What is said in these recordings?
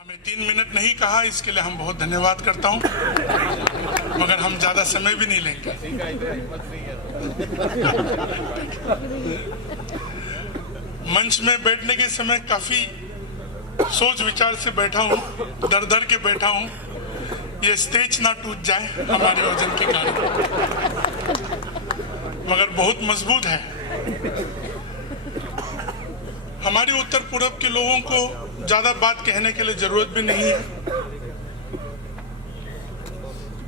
हमें 3 मिनट नहीं कहा, इसके लिए हम बहुत धन्यवाद करता हूं, मगर हम ज्यादा समय भी नहीं लेंगे। मंच में बैठने के समय काफी सोच विचार से बैठा हूं, डर डर के बैठा हूं, ये स्टेज ना टूट जाए हमारे वजन के कारण, मगर बहुत मजबूत है। हमारी उत्तर पूर्व के लोगों को ज्यादा बात कहने के लिए जरूरत भी नहीं है।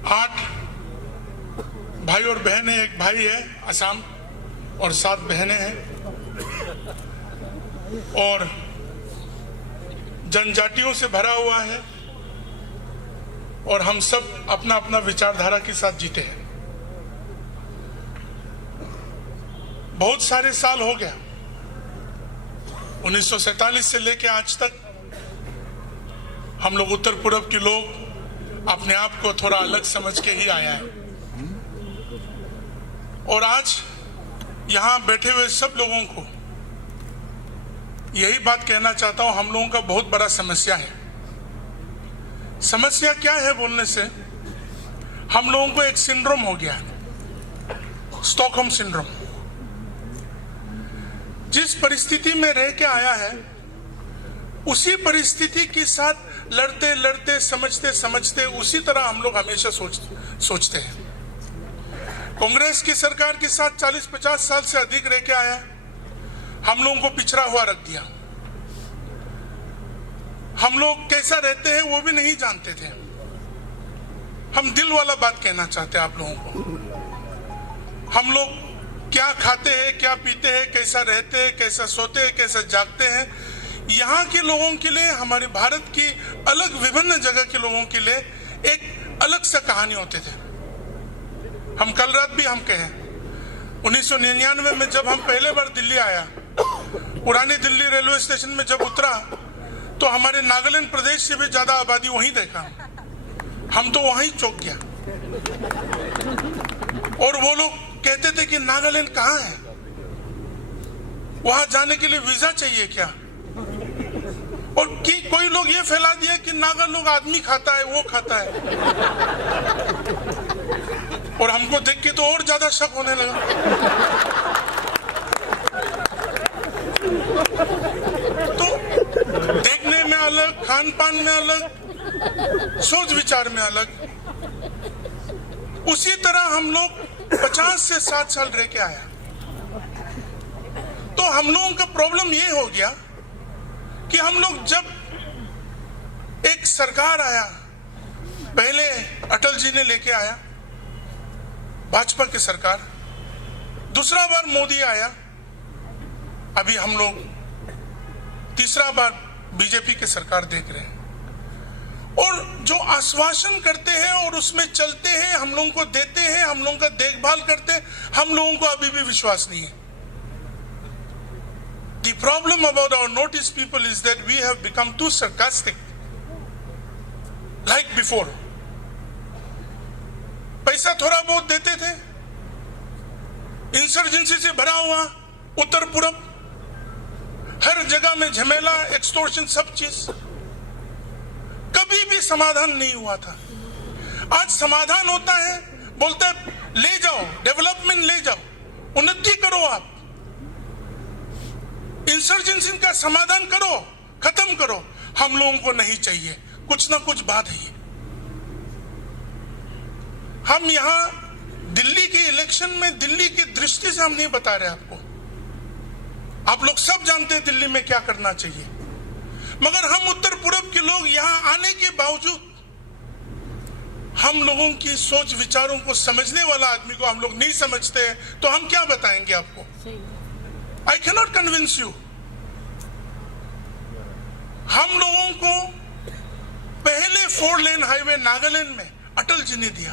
8 भाई और बहनें, एक भाई है असम और 7 बहनें हैं, और जनजातियों से भरा हुआ है, और हम सब अपना अपना विचारधारा के साथ जीते हैं। बहुत सारे साल हो गया, 1947 से लेकर आज तक हम लोग उत्तर पूर्व के लोग अपने आप को थोड़ा अलग समझ के ही आया है, और आज यहां बैठे हुए सब लोगों को यही बात कहना चाहता हूं, हम लोगों का बहुत बड़ा समस्या है। समस्या क्या है बोलने से, हम लोगों को एक सिंड्रोम हो गया है, स्टॉकहोम सिंड्रोम। जिस परिस्थिति में रह के आया है, उसी परिस्थिति के साथ लड़ते लड़ते समझते समझते उसी तरह हम लोग हमेशा सोचते हैं। कांग्रेस की सरकार के साथ 40-50 साल से अधिक रह के आया है, हम लोगों को पिछड़ा हुआ रख दिया। हम लोग कैसा रहते हैं वो भी नहीं जानते थे। हम दिल वाला बात कहना चाहते हैं आप लोगों को। हम लोग क्या खाते हैं, क्या पीते हैं, कैसा रहते हैं, कैसा सोते हैं, कैसा जागते हैं, यहाँ के लोगों के लिए, हमारे भारत की अलग विभिन्न जगह के लोगों के लिए एक अलग सा कहानी होते थे। हम कल रात भी हम कहे 1999 में जब हम पहले बार दिल्ली आया, पुरानी दिल्ली रेलवे स्टेशन में जब उतरा तो हमारे नागालैंड प्रदेश से भी ज्यादा आबादी वहीं देखा। हम तो वहीं चौंक गया, और वो लोग कहते थे कि नागालैंड कहाँ है, वहां जाने के लिए वीजा चाहिए क्या, और कि कोई लोग ये फैला दिया कि नागा लोग आदमी खाता है, वो खाता है, और हमको देख के तो और ज्यादा शक होने लगा। तो देखने में अलग, खान पान में अलग, सोच विचार में अलग। उसी तरह हम लोग 50 से 60 साल रह के आया, तो हम लोगों का प्रॉब्लम ये हो गया कि हम लोग जब एक सरकार आया, पहले अटल जी ने लेके आया भाजपा की सरकार, दूसरा बार मोदी आया, अभी हम लोग तीसरा बार बीजेपी की सरकार देख रहे हैं, और जो आश्वासन करते हैं और उसमें चलते हैं, हम लोगों को देते हैं, हम लोगों का देखभाल करते हैं, हम लोगों को अभी भी विश्वास नहीं है। The problem about our Northeast people is that we have become too sarcastic, like before. पैसा थोड़ा बहुत देते थे, इंसर्जेंसी से भरा हुआ उत्तर पूर्व, हर जगह में झमेला, एक्सटॉर्शन, सब चीज, कभी भी समाधान नहीं हुआ था। आज समाधान होता है, बोलते हैं ले जाओ, डेवलपमेंट ले जाओ, उन्नति करो, आप इंसर्जेंसी का समाधान करो, खत्म करो। हम लोगों को नहीं चाहिए, कुछ ना कुछ बात है। हम यहां दिल्ली के इलेक्शन में दिल्ली की दृष्टि से हम नहीं बता रहे आपको, आप लोग सब जानते हैं दिल्ली में क्या करना चाहिए, मगर हम उत्तर पूर्व के लोग यहां आने के बावजूद हम लोगों की सोच विचारों को समझने वाला आदमी को हम लोग नहीं समझते हैं, तो हम क्या बताएंगे आपको? I cannot convince you. हम लोगों को पहले 4 लेन हाईवे नागालैंड में अटल जी ने दिया,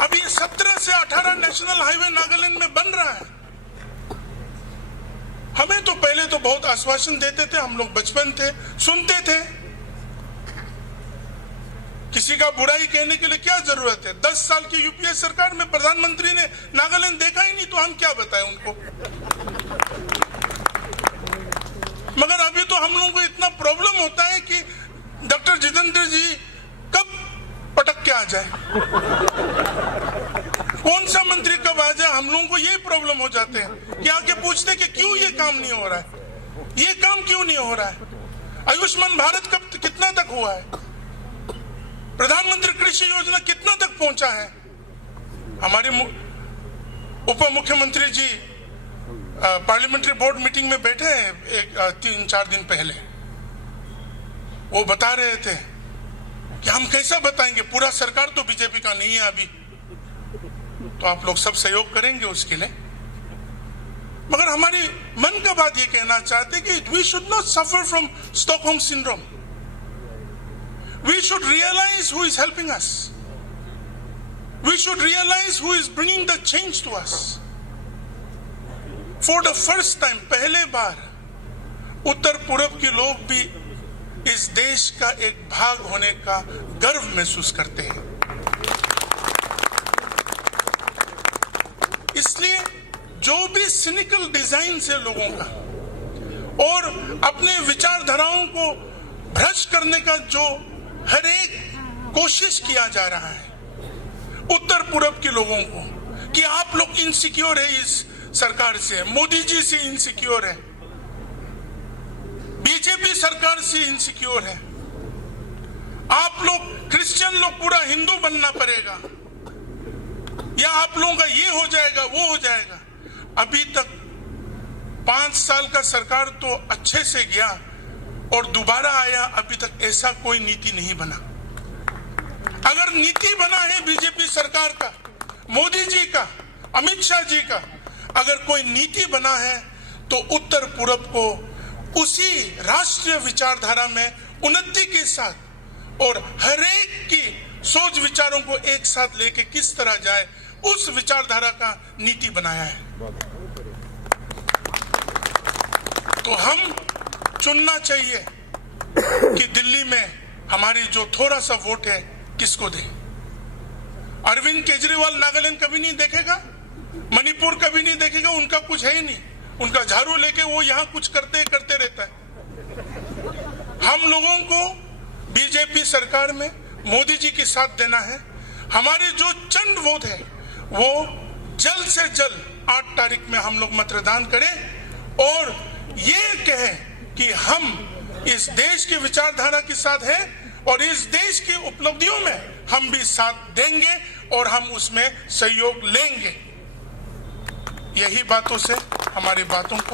अभी 17 से 18 नेशनल हाईवे नागालैंड में बन रहा है। हमें तो पहले तो बहुत आश्वासन देते थे, हम लोग बचपन थे, सुनते थे, किसी का बुराई कहने के लिए क्या जरूरत है। 10 साल की यूपीए सरकार में प्रधानमंत्री ने नागालैंड देखा ही नहीं, तो हम क्या बताएं उनको। मगर जाए, कौन सा मंत्री कब आ जाए। हम लोगों को यही प्रॉब्लम हो जाते हैं कि आके पूछते कि क्यों ये काम नहीं हो रहा है, ये काम क्यों नहीं हो रहा है। आयुष्मान भारत कब कितना तक हुआ है, प्रधानमंत्री कृषि योजना कितना तक पहुंचा है। हमारे उप मुख्यमंत्री जी पार्लियामेंट्री बोर्ड मीटिंग में बैठे हैं 3-4 दिन पहले, वो बता रहे थे कि हम कैसा बताएंगे, पूरा सरकार तो बीजेपी का नहीं है अभी, तो आप लोग सब सहयोग करेंगे उसके लिए। मगर हमारी मन का बात ये कहना चाहते कि we should not suffer from Stockholm syndrome, we should realise who is helping us, we should realise who is bringing the change to us. For the first time, पहले बार उत्तर पूर्व के लोग भी इस देश का एक भाग होने का गर्व महसूस करते हैं। इसलिए जो भी सिनिकल डिजाइन से लोगों का और अपने विचारधाराओं को भ्रष्ट करने का जो हर एक कोशिश किया जा रहा है उत्तर पूर्व के लोगों को, कि आप लोग इनसिक्योर है इस सरकार से, मोदी जी से इनसिक्योर है, बीजेपी सरकार से इनसिक्योर है, आप लोग क्रिश्चियन लोग पूरा हिंदू बनना पड़ेगा, या आप लोगों का ये हो जाएगा वो हो जाएगा। अभी तक 5 साल का सरकार तो अच्छे से गया और दोबारा आया, अभी तक ऐसा कोई नीति नहीं बना। अगर नीति बना है बीजेपी सरकार का, मोदी जी का, अमित शाह जी का, अगर कोई नीति बना है तो उत्तर पूर्व को उसी राष्ट्रीय विचारधारा में उन्नति के साथ और हर एक की सोच विचारों को एक साथ लेके किस तरह जाए, उस विचारधारा का नीति बनाया है। तो हम चुनना चाहिए कि दिल्ली में हमारी जो थोड़ा सा वोट है किसको दें। अरविंद केजरीवाल नागालैंड कभी नहीं देखेगा, मणिपुर कभी नहीं देखेगा, उनका कुछ है ही नहीं, उनका झाड़ू लेके वो यहाँ कुछ करते रहता है। हम लोगों को बीजेपी सरकार में मोदी जी के साथ देना है। हमारे जो चंद वोट है वो जल्द से जल्द 8 तारीख में हम लोग मतदान करें और ये कहें कि हम इस देश की विचारधारा के साथ हैं और इस देश की उपलब्धियों में हम भी साथ देंगे और हम उसमें सहयोग लेंगे। यही बातों से हमारी बातों को